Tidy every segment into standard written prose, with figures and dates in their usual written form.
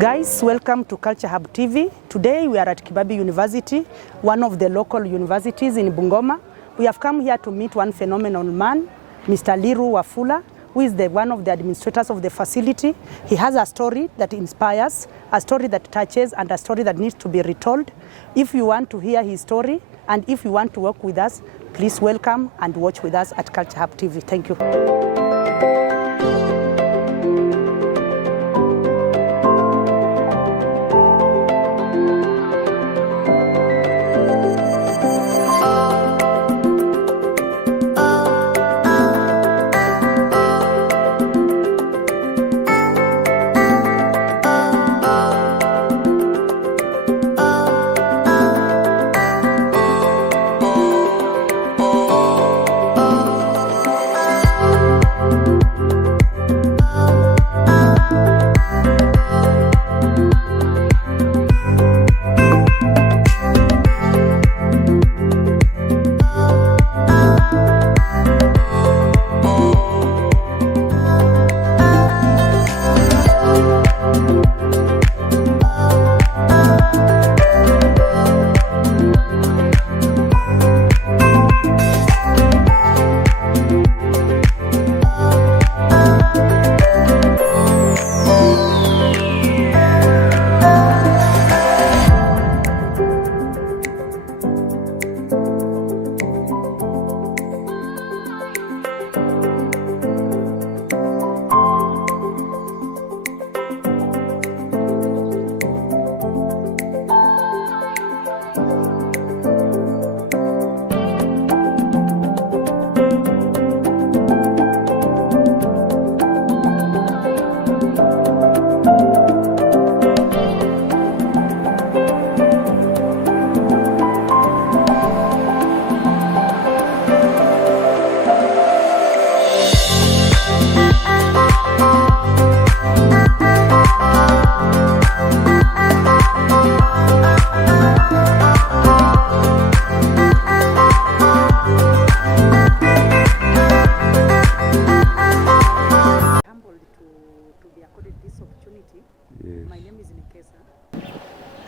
Guys, welcome to Culture Hub TV. Today we are at Kibabii University, one of the local universities in Bungoma. We have come here to meet one phenomenal man, Mr. Lihru, who is one of the administrators of the facility. He has a story that inspires, a story that touches, and a story that needs to be retold. If you want to hear his story, and if you want to work with us, please welcome and watch with us at Culture Hub TV. Thank you.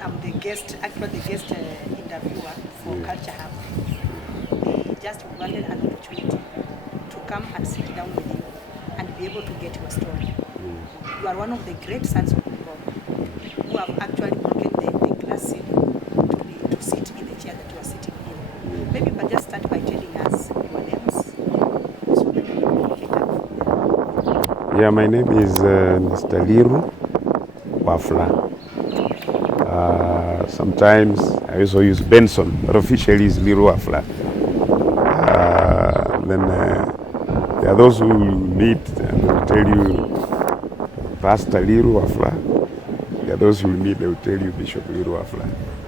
I'm the guest interviewer for Culture Hub. We just wanted an opportunity to come and sit down with you and be able to get your story. You are one of the great sons of God who have actually broken the glass ceiling to sit in the chair that you are sitting in. Maybe you can just start by telling us your names so that we can pick it up from there. Yeah, my name is Mr. Lihru. Sometimes I also use Benson, but officially is Lihru. Then there are those who meet and will tell you Pastor Lihru. There are those who will meet, they will tell you Bishop Lihru.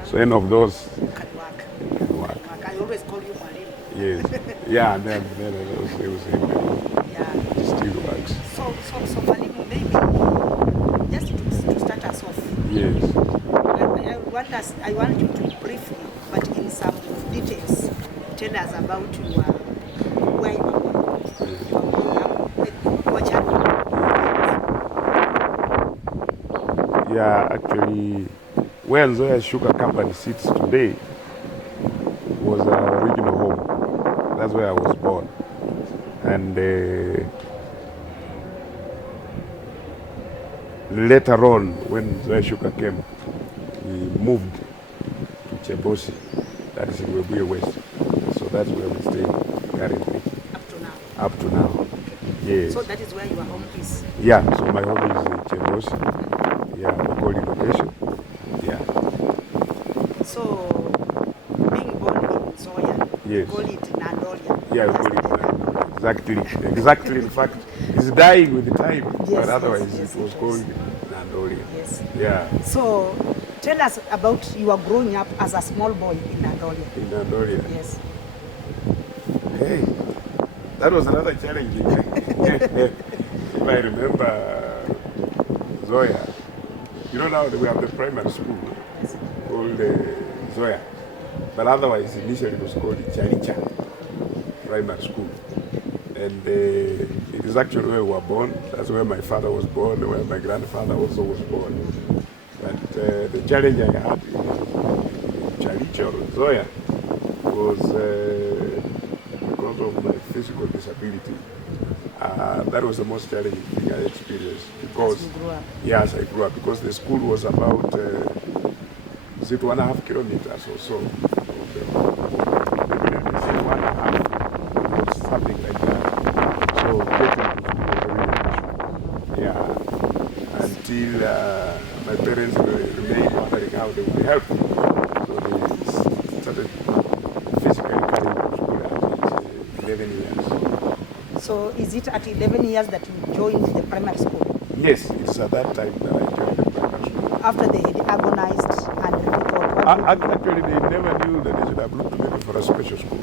So any of those can work. I always call you Marine. Yes. Yeah, and then they will say it still works. So Marine, maybe just to start us off. Yes. I want you to briefly, but in some details, tell us about where you are born. Yeah, actually, where Nzoia Sugar Company sits today was our original home. That's where I was born. And later on, when Nzoia Sugar came, we moved to Chebosi, that is in Webuye West. So that's where we stay currently. Up to now. Okay. Yes. So that is where your home is? Yeah, so my home is in Chebosi. Yeah, we call it location. Yeah. So, being born in Nzoia, yes. We call it Nandolia. Yeah, we call it Nandolia. Exactly. In fact, it's dying with the time, but otherwise it was called Nandolia. Yes. Yeah. So, tell us about your growing up as a small boy in Nandolia. In Nandolia? Yes. Hey, that was another challenging. If I remember Zoya, you know now that we have the primary school called Zoya, but otherwise initially it was called Charicha Primary School. And it is actually where we were born. That's where my father was born, where my grandfather also was born. But the challenge I had in Chalicha or Zoya was because of my physical disability. That was the most challenging thing I experienced because, As you grew up. yes, I grew up because the school was about 1.5 kilometers or so. Maybe they say 1.5 or something like that. So getting to school was a real issue. Yeah, until my parents remained wondering how they would help me. So they started physically carrying me to school at 11 years. So is it at 11 years that you joined the primary school? Yes, it's at that time that I joined the primary school. After they had agonized and thought, Actually, they never knew that they should have looked maybe for a special school.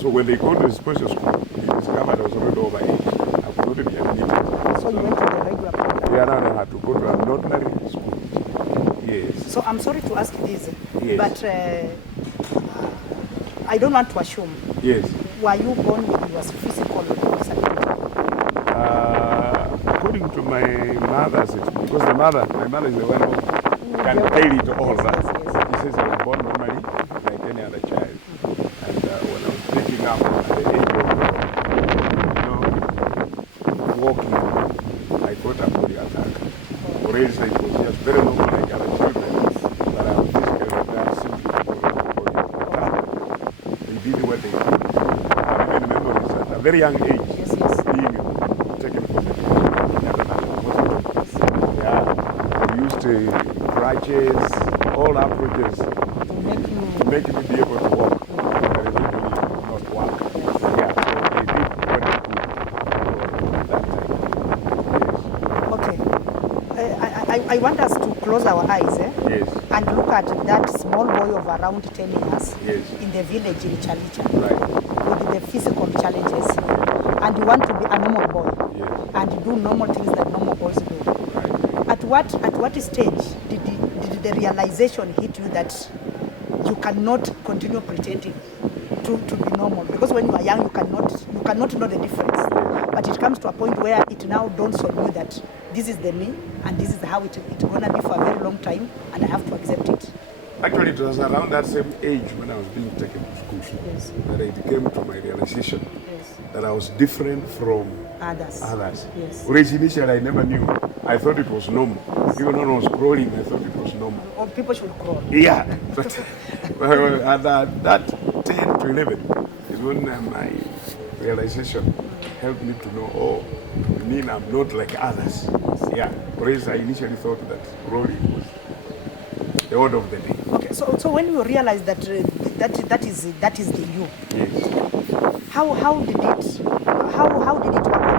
So when they go to the special school, they discovered I was already over age. I could not be admitted. so you went to the regular program? Yeah, now I had to go to an ordinary school. Yes. So I'm sorry to ask this, Yes. but I don't want to assume. Yes. Were you born with your physical disability? According to my mother's, because my mother is the one who can tell it all, Yes, right? yes, yes. He says I was born normally, like any other child. And when I was picking up at the age of, walking, I got a body attack. Or else it was just very normal like other children that are physically retarded simply because of the body attack. They did what they did. I have even memories at a very young age. Yes, yes. Being taken from the hospital. Yeah, we used crutches, all approaches to make me be able to walk. But eventually not walk. Yeah, so they did what they could at that time. Okay. I want us to close our eyes Yes. and look at that small boy of around 10 years Yes. in the village in Chalicha Right. with the physical challenges, and you want to be a normal boy Yes. and do normal things that normal boys do. Right. At what stage did the realization hit you that you cannot continue pretending to be normal? Because when you are young, you cannot know the difference. Yes. But it comes to a point where it now dawns on you that this is the me and this is how it's gonna be for a very long time, and I have to accept it. Actually, it was around that same age when I was being taken to school Yes. that it came to my realization Yes. that I was different from Others. others. Yes. Whereas initially I never knew. I thought it was normal. Even when I was crawling, I thought it was normal. Or people should crawl. Yeah, but at that 10 to 11 is when my realization helped me to know, oh, I mean I'm not like others. Yeah, whereas I initially thought that crawling was the order of the day. Okay, so when you realize that that is the you, Yes. how did it work on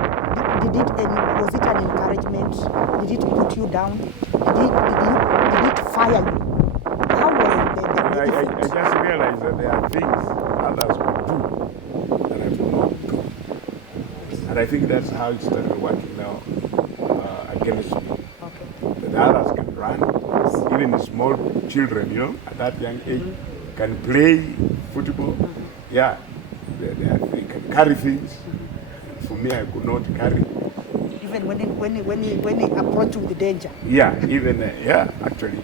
you? Was it an encouragement? Did it put you down? Did it fire you? How was the I effect? just realized that there are things others could do that I could not do. And I think that's how it started working now against me. Okay. That others can run, even small children, at that young age, can play football. Yeah, they can carry things. For me, I could not carry. Even when he approached you with the danger. Yeah, even, actually.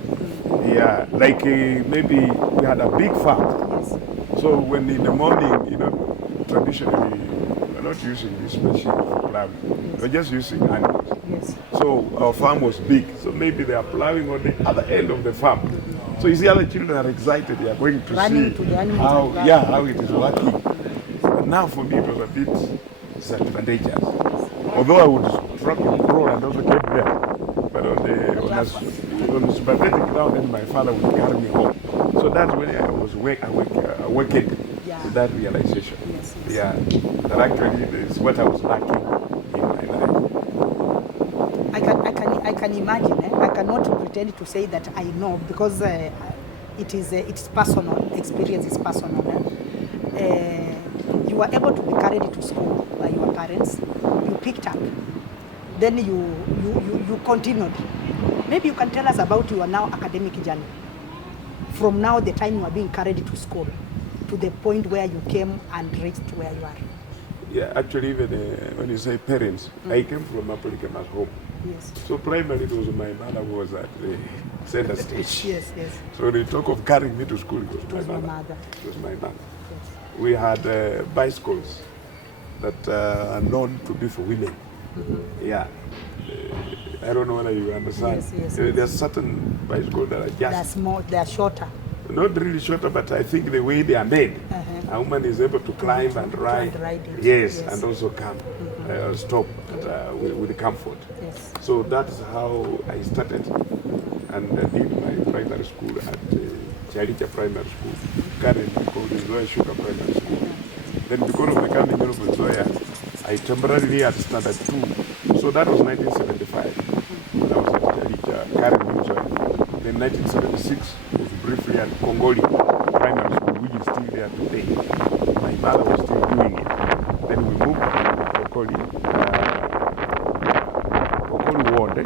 Yeah, like maybe we had a big farm. Yes. So when in the morning, traditionally, we're not using this machine for plowing. We're just using animals. Yes. So our farm was big. So maybe they are plowing on the other end of the farm. So you see, other children are excited. They are going to Running see to the animals and how it is working. But now for me, it was a bit disadvantageous. Although I would struggle to grow and also get there. But on the sympathetic ground, then my father would carry me home. So that's when I was awakened Yeah. to that realization. Yes, yes. Yeah, that actually is what I was lacking in my life. I can imagine. I cannot pretend to say that I know, because it's personal. Experience is personal. You were able to be carried to school by your parents. You picked up. Then you continued. Maybe you can tell us about your now academic journey. From now, the time you are being carried to school, to the point where you came and reached where you are. Yeah, actually, even when you say parents, I came from a polygamous home. Yes. So primary, it was my mother who was at the center stage. Yes, yes. So when they talk of carrying me to school, It was my mother. It was my mother. Yes. We had bicycles that are known to be for women. Yeah. I don't know whether you understand. Yes, yes, There are yes. certain bicycles that are They're just small, they're shorter. not really shorter, but I think the way they are made, a woman is able to climb and ride. it. Yes, Yes. and also come, stop with comfort. Yes. So that's how I started, and I did my primary school at Charicha Primary School, currently called Zoya Sugar Primary School. Then because of becoming Honorable Zoya, I temporarily at standard 2. So that was 1975. When I was at Charicha, currently Zoya. Then 1976 was briefly at Kongoli Primary School, which is still there today. My mother was still doing it. Then we moved to Okoli Ward.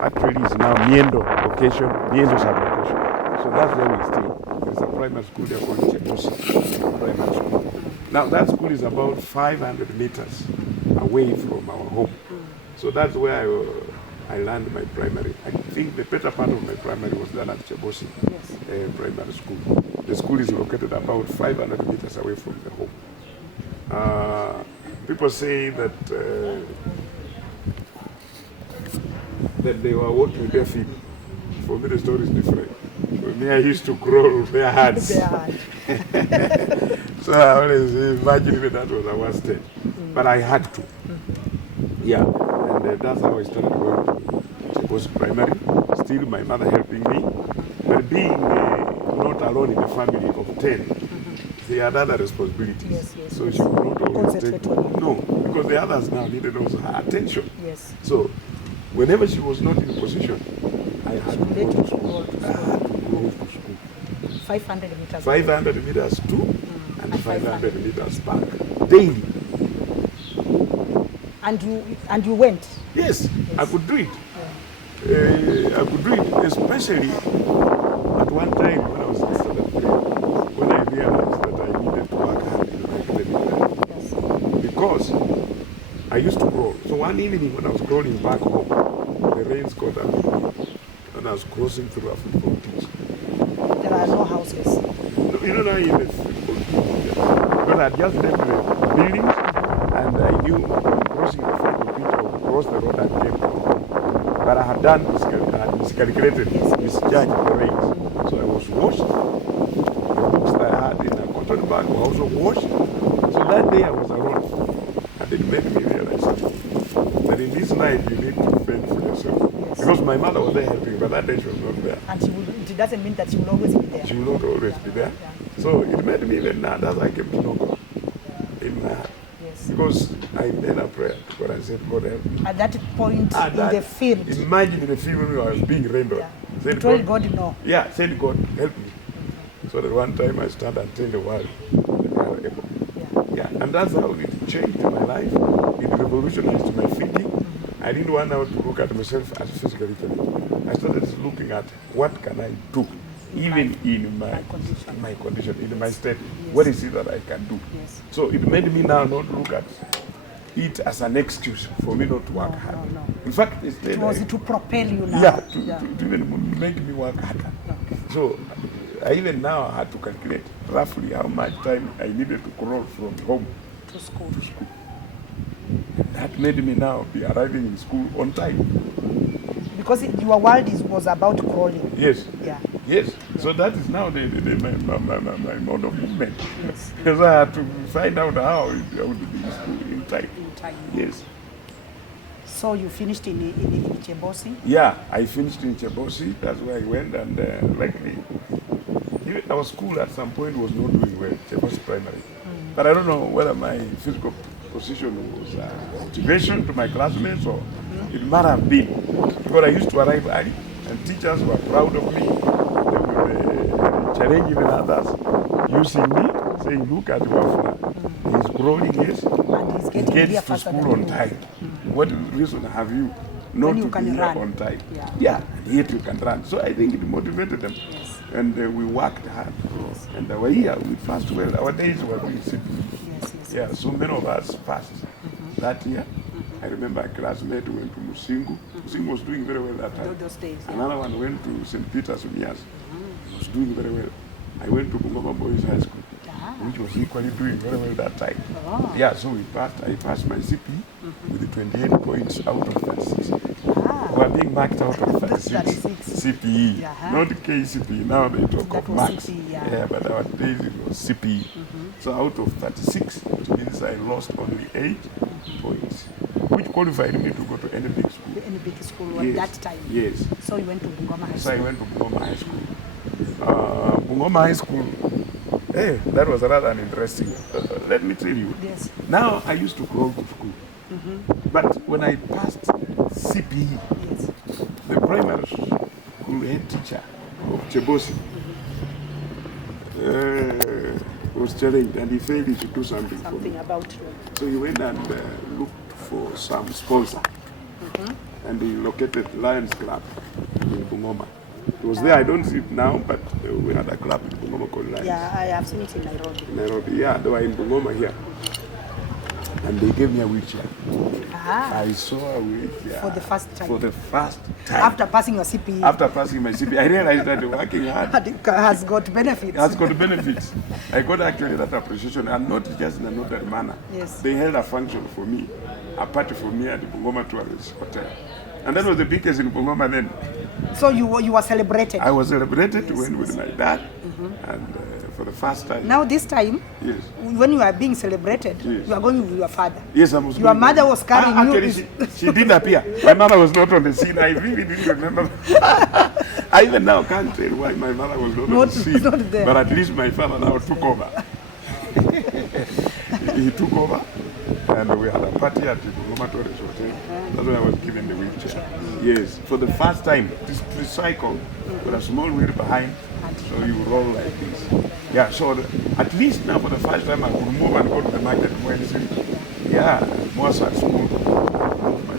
Actually, it's now Miendo location, Miendo sub-location. So that's where we stay. There's a primary school there called Kibabii Primary School. Now that school is about 500 meters away from our home. So that's where I learned my primary. I think the better part of my primary was done at Kibabii Primary School. The school is located about 500 meters away from the home. People say that that they were walking barefoot. For me, the story is different. For me, I used to crawl bare hands. So I always imagine that was a worst stage. But I had to. Yeah, and that's how I started going to Kibabii Primary. Still, my mother helping me. But being not alone in a family of 10, they had other responsibilities. Yes, yes, so yes. she would not always Concentrate take. on you. No, because the others now needed also her attention. Yes. So whenever she was not in position, I had to go Let to you school. go to I school. had to go to school. 500 meters. 500 meters to and And 500 meters back daily. And you went. Yes, I could do it. I could do it, especially at one time when I was in standard 3, when I realized that I needed to work hard in my academic life. Yes. Because I used to crawl. So one evening when I was crawling back home, the rains got up and I was crossing through a football pitch. There are no houses. No, you don't know in the football pitch. Because I had just left the buildings and I knew when crossing the football pitch I would cross the road and came home. But I had done miscalculated, misjudged the rains. So I was washed. The books that I had in a cotton bag were also washed. So that day I was alone. And it made me realize something. That in this life you need to fend for yourself. Yes. Because my mother was there helping, but that day she was not there. And it doesn't mean that she will always be there. She will not always be there. So it made me even now, that's why I came to know God in my heart. Yes. Because I made a prayer to God and said, God help me. At that point At in that- the field, Imagine the field when I was being rained on. Yeah. Said, you told God no. Yeah, said God, help me. So that one time I stand and tell the world that I am able. Yeah. Yeah, and that's how it changed my life. It revolutionized my thinking. I didn't want now to look at myself as physically challenged. I started looking at what can I do, even in my condition, in my state. Yes. What is it that I can do? Yes. So it made me now not look at it as an excuse for me not to work hard. No. In fact, instead It was I- to propel you now. yeah, to even make me work harder. Okay. So I even now had to calculate roughly how much time I needed to crawl from home To school. to school. And that made me now be arriving in school on time. Because your world was about crawling. Yes. Yeah. Yes. So that is now my mode of movement. Yes. Because I had to find out how I would be in school in time. In time. Yes. So you finished in Kibabii? Yeah, I finished in Kibabii. That's where I went, and luckily, even our school at some point was not doing well, Kibabii Primary. But I don't know whether my physical position was motivation to my classmates or it might have been. Because I used to arrive early, and teachers were proud of me. They would challenge even others, using me, saying, "Look at Wafula. He's growing, yes, And he's he getting here gets to faster school than on you." time. What reason have you not When you to can be here run. on time? Yeah. And yet you can run. So I think it motivated them. Yes. And we worked hard. And our year, we passed well. Our days were really simple. Yes, yes. Yeah, so many of us passed that year. I remember a classmate who went to Musingu. Musingu was doing very well that time. Those days. Another one went to St. Peter's Umias. He was doing very well. I went to Bungoma Boys High School, which was equally doing very well that time. Oh. Yeah, so I passed my CP with 28 points out of 36. We are being marked out of 36 CPE, not KCPE. Now they talk of marks. CPE, yeah, but our days it was CPE. So out of 36, which means I lost only 8 points, which qualified me to go to any big school. Any big school at that time? Yes. So you went to Bungoma High School? So I went to Bungoma High School. Bungoma High School, hey, that was rather interesting. Let me tell you. Yes. Now I used to go to school. But when I passed CPE, Yes. the primary school head teacher of Chebosi was challenged and he failed to do something for me. About you. So he went and looked for some sponsor. And he located Lions Club in Bungoma. It was there, I don't see it now, but we had a club in Bungoma called Lions. Yeah, I have seen it in Nairobi. Nairobi, yeah, they were in Bungoma here. And they gave me a wheelchair. I saw a wheelchair. For the first time. For the first time. After passing your CPE. After passing my CP, I realized that working hard has got benefits. has got benefits. I got actually that appreciation, and not just in a notary manner. Yes. They held a function for me, a party for me at the Bungoma Tourist Hotel. And that was the biggest in Bungoma then. So you were celebrated? I was celebrated, went with my dad, and for the first time. Now this time, Yes. when you are being celebrated, Yes. you are going with your father. Yes, I was. Your mother was carrying you. Actually, she didn't appear. My mother was not on the scene. I really didn't remember. I even now can't tell why my mother was not on the scene. Not there. But at least my father now took over. He took over, and we had a party at the Bungoma Tourist Hotel. That's when I was given the wheelchair. Yes, for the first time, this tricycle with a small wheel behind, so you roll like this. Yeah, so at least now for the first time I could move and go to the market Wednesday. Yeah, most at school.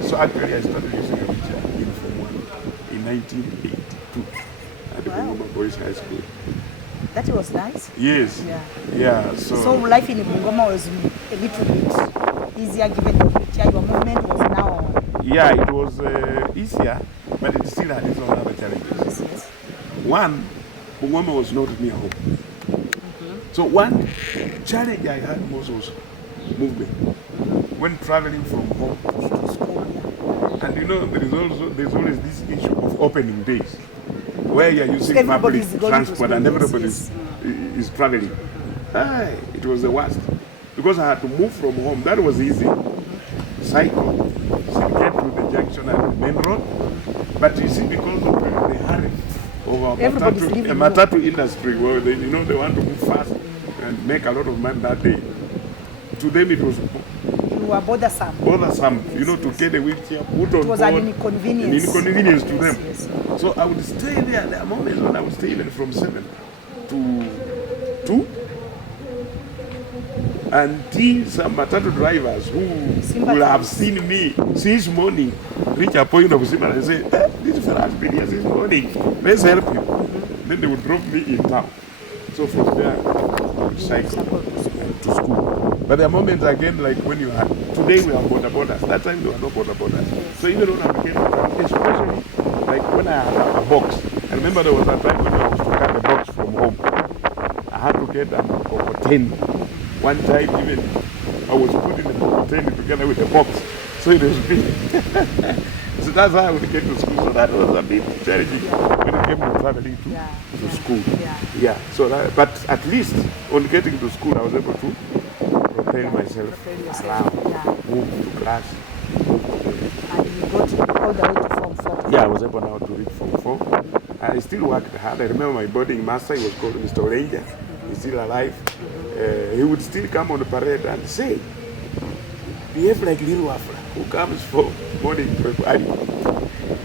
So actually I started using a wheelchair in Form 1 in 1982 at the Bungoma Boys High School. That was nice. Yes. Yeah. Yeah. So life in Bungoma was a little bit easier given the wheelchair. Your movement was now. Yeah, it was easier, but it still had its own other challenges. Yes. One, Bungoma was not near home. So one challenge I had most was movement. When traveling from home to school. And you know, there's always this issue of opening days, where you're using public transport and everybody is traveling. It was the worst. Because I had to move from home. That was easy. Cycle, get to the junction and the main road. But you see, because of the hurry of the matatu industry, where they want to move fast and make a lot of money that day. To them it was bothersome. To get a wheelchair, put on board. It was an inconvenience. An inconvenience to them. Yes. So I would stay there. There are moments when I would stay even from 7 to 2 until some matatu drivers who will have seen me since morning reach a point of sympathy and say, this fellow has been here since morning. Let's help him. Then they would drop me in town. So from there, I would cycle to school. But there are moments again, like when you had, today we have border borders. That time there were no border borders. So even when I became, especially like when I had a box. I remember there was a time when I was to cut the box from home. I had to get a cocotin. One time even, I was putting the cocotin together with the box. So it was big. So that's how I would get to school. So that was a bit challenging when it came to traveling to school. Yeah. So but at least on getting to school, I was able to propel myself around, move to class. And you got all the way to Form 4. Yeah, I was able now to reach Form 4. I still worked hard. I remember my boarding master, he was called Mr. Olenja. He's still alive. He would still come on the parade and say, behave like Lihru who comes for morning prep.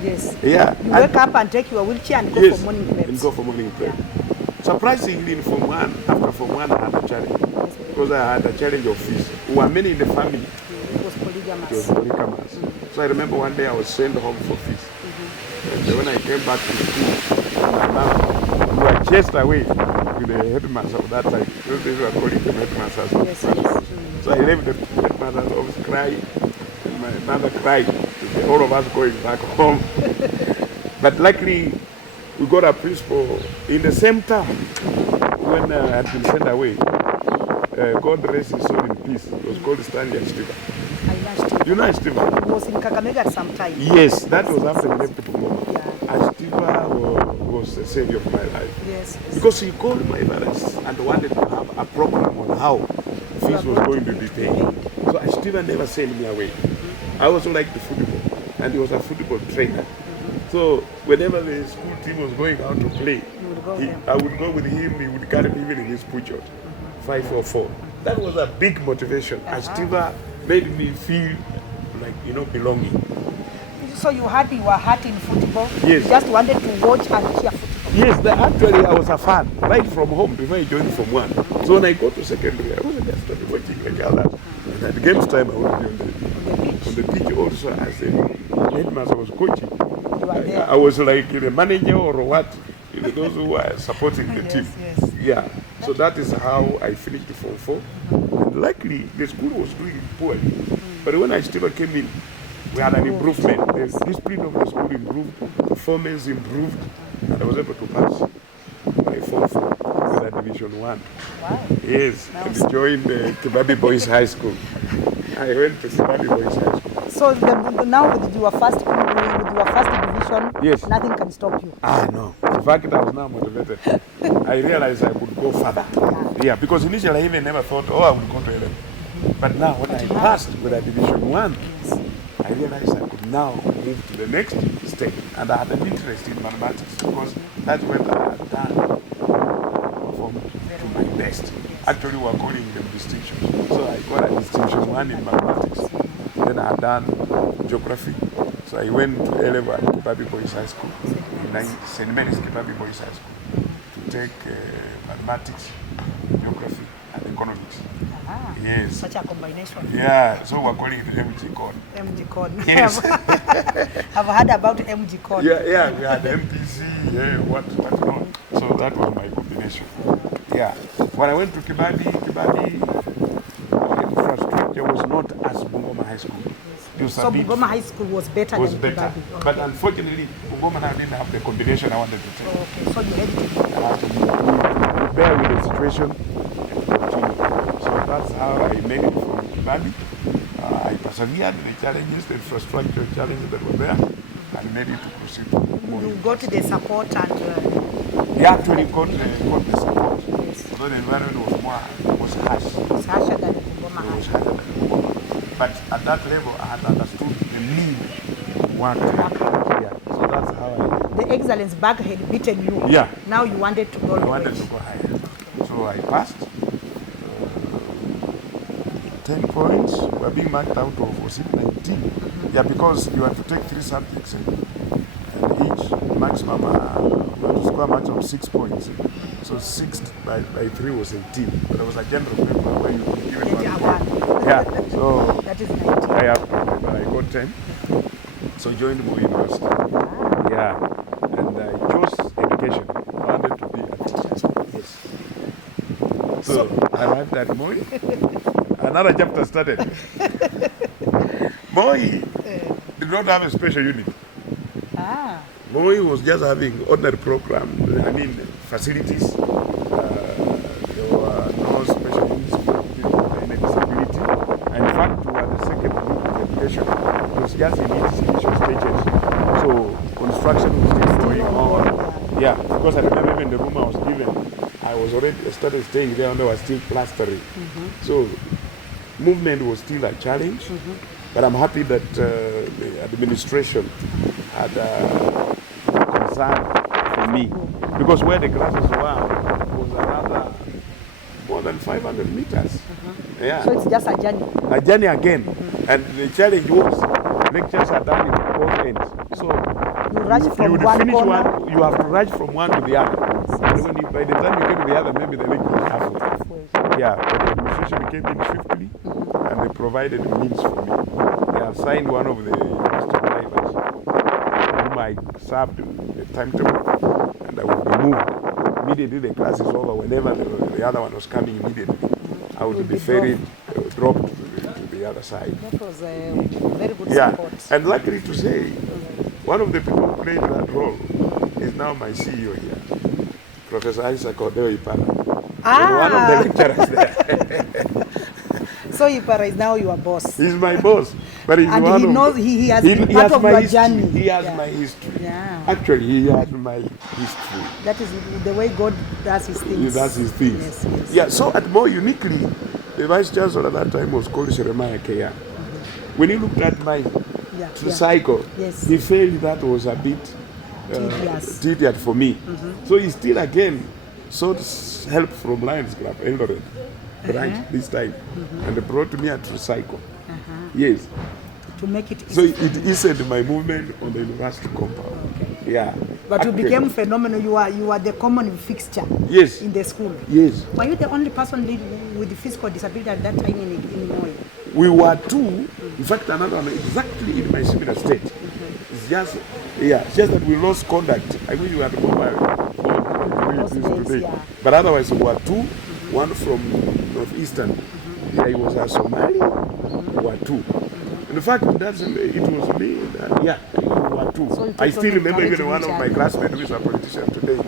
Yes. Yeah. You wake up and take your wheelchair and go for morning prep. And go for morning prep. Yeah. Surprisingly, in Form 1, after Form 1, I had a challenge. Because I had a challenge of fees. There were many in the family. It was polygamous. It was polygamous. So I remember one day I was sent home for fees. And when I came back to school, my mom, we were chased away with the headmaster of that time. Those days we were calling them headmasters. Yes. So I left the headmaster's office crying. My mother cried. All of us going back home. But luckily, we got a principal in the same town when I had been sent away. God rest his soul in peace. It was called Stanley Ashtiva. You know Ashtiva? He was in Kakamega at some time. Yes, that was after he left Bungoma. Yeah. Ashtiva was the savior of my life. Yes. Because he called my parents and wanted to have a program on how fees was going to be paid. So Ashtiva never sent me away. I also liked the football, and he was a football trainer. So whenever the school team was going out to play, I would go with him. He would carry me even in his puchot, 544. That was a big motivation. Ashtiva made me feel like, belonging. So you were hurt in football? Yes. You just wanted to watch and cheer football? Yes, actually I was a fan right from home before I joined from one. So when I got to secondary, I wasn't just started watching like others. And at games time, I would be on the pitch also as a headmaster was coaching. I was like the manager or what, those who were supporting the team. Yes. Yeah, so that is how I finished the Form 4. And luckily, the school was doing poorly. But when I still came in, we had an improvement. The discipline of the school improved, performance improved, and I was able to pass my Form 4 with a Division 1. Wow. Yes, and joined the Kibabii Boys High School. I went to Kibabii Boys High School. So now with your first division, yes, nothing can stop you. No. In fact, I was now motivated. I realized I could go further. Yeah, because initially I even never thought, I would go to 11. But now when I passed with a Division 1, I realized I could now move to the next step. And I had an interest in mathematics because that's when I had done performed to my best. Actually, we were calling them distinctions. So I got a distinction 1 in mathematics. Then I had done geography. So I went to A-level at Kibabii Boys High School, St. Mary's Kibabii Boys High School, to take mathematics, geography, and economics. Yes. Such a combination. Yeah, so we're calling it MG Con. MG Con. Yes. I've heard about MG Con. Yeah, we had MPC, what not. So that was my combination. Yeah. When I went to Kibabii, infrastructure was not as Bungoma High School. So Bungoma High School was better than Kibabii. Okay. But unfortunately, Bungoma didn't have the combination I wanted to take. Okay, so you had to I had to bear with the situation and continue. So that's how I made it from Kibabii. I persevered the challenges, the infrastructure challenges that were there, and made it to proceed. You got the support and... We actually got the support. Yes. Although the environment was harsh. It was harsher than Bungoma High. But at that level, I had understood the need work. Yeah. So that's how The excellence bag had beaten you. Yeah. Now you wanted to go I wanted to go higher. So I passed. 10 points were being marked out of, was it 19? Yeah, because you had to take 3 subjects and each maximum score match of 6 points. So 6 by 3 was 18. But there was a general paper where you could give it 1 point. Yeah, so that is 19. I have to, but I got 10. So joined Moi University. Yeah, and I chose education. I wanted to be a teacher. Yes. So I arrived at Moi. Another chapter started. Moi did not have a special unit. Moi was just having ordinary program. Facilities. There were no special units for people with any disability. In fact, we were the second group of education. It was just in its initial stages. So construction was still going on. Yeah, because I remember even the room I was given, I started staying there and I was still plastering. So movement was still a challenge, but I'm happy that the administration had concern for me, because where the classes were was around more than 500 meters. Yeah. So it's just a journey. A journey again, and the challenge was lectures are done in both ends. So you rush from would one finish corner. one, you have to rush from one to the other. And when by the time you get to the other, maybe the lecture is halfway. Yeah, but the administration came in swiftly, and they provided means for me. They assigned one of the university drivers, whom I served the timetable, and I would be moved. Immediately the class is over, whenever the other one was coming immediately, I would be ferried, dropped to the other side. That was a very good Yeah, support. and luckily to say, one of the people who played that role is now my CEO here, Professor Isaac Odeo Ipara. One of the lecturers there. So Ipara is now your boss. He's my boss. But he's And one he of knows, he has been part of my your history. journey. He has Yeah. my history. Yeah. Actually, he has my history. That is the way God does his things. That's his things. Yes, yes. Yeah, so at more uniquely, the vice chancellor at that time was called Jeremiah Kea. When he looked at my tricycle, Yes. he felt that was a bit tedious for me. So he still again sought help from Lions Club, Eldoret branch this time, and they brought me a tricycle. Yes. To make it easy. So it eased my movement on the university compound. Okay. Yeah. But you became phenomenal. You are the common fixture. Yes. In the school. Yes. Were you the only person with physical disability at that time in Moi? We were two. In fact, another one exactly in my similar state. It's just that we lost contact. I wish we had mobile phones today. Yeah. But otherwise, we were two. One from northeastern. Yeah, he was a Somali. We were two. In fact, it was me. We were two. So I still remember even one of my classmates who is a politician today.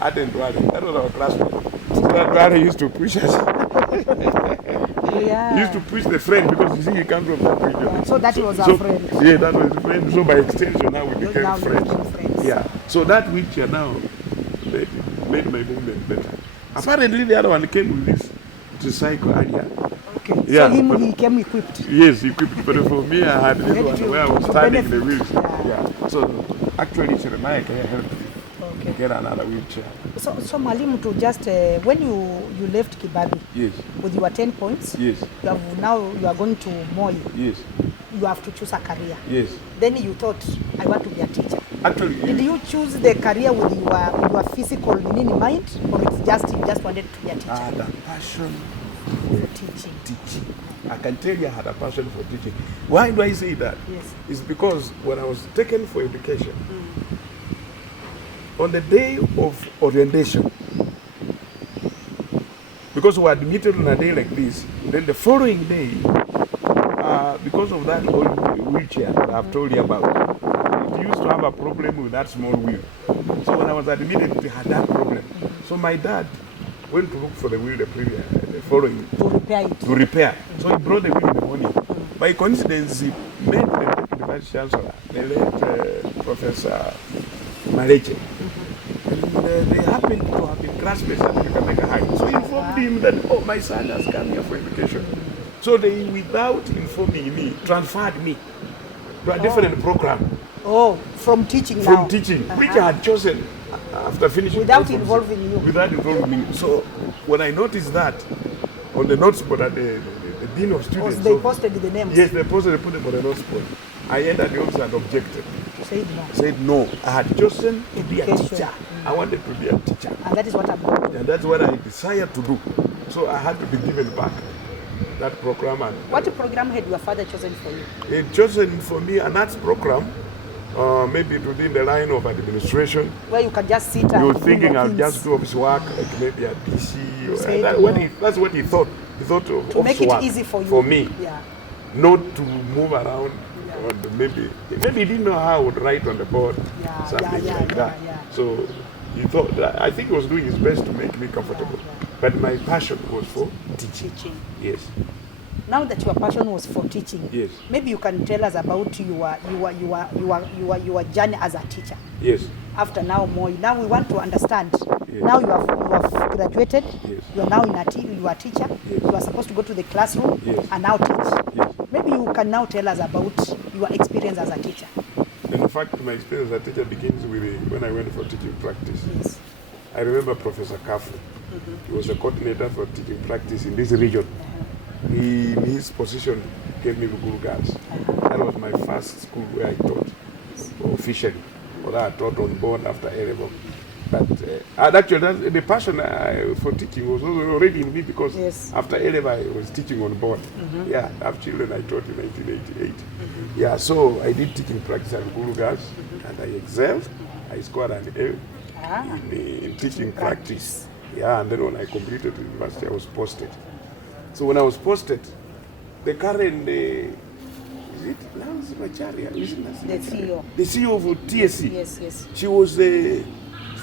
Aden Dwale. That was our classmate. So that Dwale used to push us. Yeah. He used to push the friend because you see he comes from that region. Yeah, so that was our friend. Yeah, that was his friend. So by extension now we became Now friends. friends. Yeah. So that which now made my movement better. Apparently the other one came with this tricycle earlier. Okay. Yeah, so he came equipped. Yes, equipped. But for me, I had this one where I was standing in the benefit. wheels. Yeah. So actually, Jeremiah can help me get another wheelchair. So Mwalimu, to just when you left Kibabii, Yes. with your 10 points, Yes. you are going to Moi. Yes. You have to choose a career. Yes. Then you thought, I want to be a teacher. Actually, Did you choose the career with your physical in mind, or it's just you just wanted to be a teacher? I had a passion For teaching. I can tell you I had a passion for teaching. Why do I say that? Yes. It's because when I was taken for education, on the day of orientation, because we were admitted on a day like this, then the following day, because of that old wheelchair that I've told you about, it used to have a problem with that small wheel. So when I was admitted, it had that problem. So my dad went to look for the wheel the following To repair it. to repair. So he brought the wheel in the morning. By coincidence, he met the deputy vice chancellor, the late Professor Maleche. And they happened to have been classmates at Kibabii High. So he informed him that, oh, my son has come here for education. So they, without informing me, transferred me to a different program. Oh, from teaching now. From teaching, which I had chosen after finishing. Without involving you. Without involving me. So when I noticed that on the notes board at the dean of students. They posted the names. Yes, they posted, they put them on the notes board. I entered the office and objected. Said no. Said no. I had chosen to be a Education. teacher. I wanted to be a teacher. And that is what I'm doing. And that's what I decided to do. So I had to be given back that program. And What program had your father chosen for you? he had chosen for me an arts program, maybe within the line of administration. Where you can just sit and You were do thinking your I'll things. just do office work, like maybe a DC. Or Said that, no. that's what he thought. He thought of To make office it work easy for you. For me. Yeah. Not to move around. Or maybe he didn't know how I would write on the board. Yeah, Something yeah, like yeah, that. yeah. So he thought that, I think he was doing his best to make me comfortable. But my passion was for teaching. Teaching. Yes. Now that your passion was for teaching, Yes. maybe you can tell us about your journey as a teacher. Yes. After now more, now we want to understand. Yes. Now you have graduated. Yes. You are now you are a teacher. Yes. You are supposed to go to the classroom Yes. and now teach. Yes. Maybe you can now tell us about your experience as a teacher. In fact, my experience as a teacher begins with when I went for teaching practice. Yes. I remember Professor Kafu. He was the coordinator for teaching practice in this region. He, in his position, gave me Lihru girls. That was my first school where I taught officially. Although I taught on board after A-level. But actually, the passion for teaching was already in me because Yes. after A-level, I was teaching on board. Yeah, I have children I taught in 1988. Yeah, so I did teaching practice at Lihru girls, and I excelled. I scored an A in teaching practice. Yeah, and then when I completed university, I was posted. So when I was posted, the current, is it Nancy Macharia? The CEO. The CEO of TSC. Yes, yes. She was the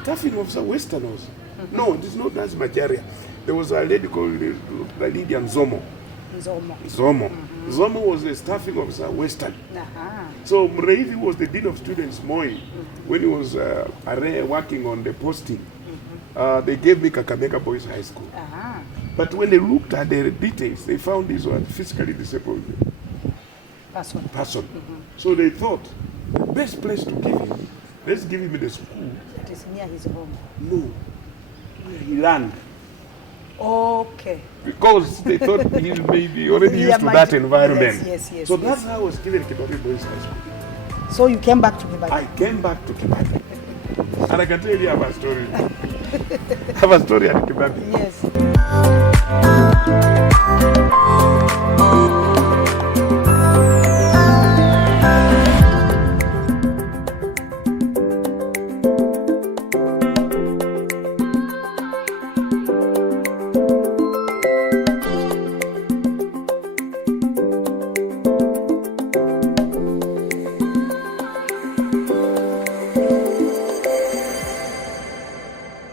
staffing officer, Westerners. No, this is not Nancy Macharia. There was a lady called Lydia Nzomo. Zomo. Zomo was the staffing officer, Western. So Mreithi was the dean of students, Moi, when he was working on the posting. They gave me Kakamega Boys High School. But when they looked at the details, they found this was physically disabled person. So they thought, the best place to give him, let's give him in the school. It is near his home. No, he learned. Okay. Because they thought he may be already used to that environment. Yes. So that's how I was given Kibabii Boys High School. So you came back to Kibabii? I came back to Kibabii. And I can tell you about a story. I have a story at Kibabii. Yes.